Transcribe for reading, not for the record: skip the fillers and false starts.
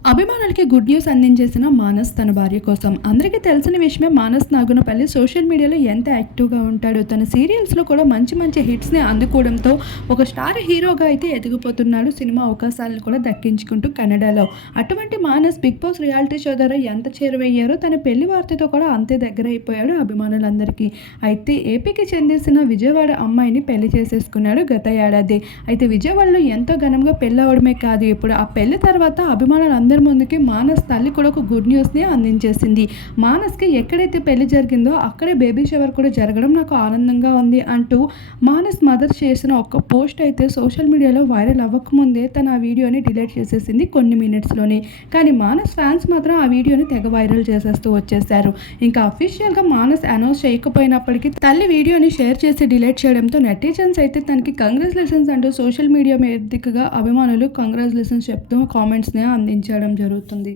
అభిమానులకి good news అందించేసిన Manas తన భార్య కోసం. అందరికీ తెలిసిన విషయమే మానస్ నాగునపల్లి సోషల్ మీడియాలో ఎంత యాక్టివ్‌గా ఉంటాడో. తన సీరియల్స్‌లో కూడా మంచి మంచి హిట్స్‌ని అందుకోవడంతో ఒక స్టార్ హీరోగా అయితే ఎదిగిపోతున్నాడు. సినిమా అవకాశాలను కూడా దక్కించుకుంటూ కన్నడలో. అటువంటి Manas Bigg Boss reality show ద్వారా ఎంత చేరువయ్యారో తన పెళ్లి వార్తతో కూడా అంతే దగ్గరైపోయాడు అభిమానులందరికీ. అయితే ఏపీకి చెందేసిన విజయవాడ అమ్మాయిని పెళ్లి చేసేసుకున్నాడు గత ఏడాది. అయితే విజయవాడలో ఎంతో ఘనంగా పెళ్లవ్వడమే కాదు, ఇప్పుడు ఆ పెళ్లి తర్వాత అభిమానులందరి ముందుకి మానస్ తల్లి కూడా ఒక గుడ్ న్యూస్‌ని అందించేసింది. మానస్‌కి ఎక్కడైతే పెళ్లి జరిగిందో అక్కడే బేబీ షవర్ కూడా జరగడం నాకు ఆనందంగా ఉంది అంటూ మానస్ మదర్ చేసిన ఒక పోస్ట్ అయితే సోషల్ మీడియాలో వైరల్ అవ్వకముందే తన ఆ వీడియోని డిలీట్ చేసేసింది కొన్ని మినిట్స్‌లోనే. కానీ మానస్ ఫ్యాన్స్ మాత్రం ఆ వీడియోని తెగ వైరల్ చేసేస్తూ వచ్చేసారు. ఇంకా అఫీషియల్‌గా మానస్ అనౌన్స్ చేయకపోయినప్పటికీ తల్లి వీడియోని షేర్ చేసి డిలీట్ చేయడంతో నెటిజన్స్ అయితే తనకి కంగ్రాచులేషన్స్ అంటూ సోషల్ మీడియా వేదికగా అభిమానులు కంగ్రాచులేషన్స్ చెప్తూ కామెంట్స్‌ని అందించడం జరుగుతుంది.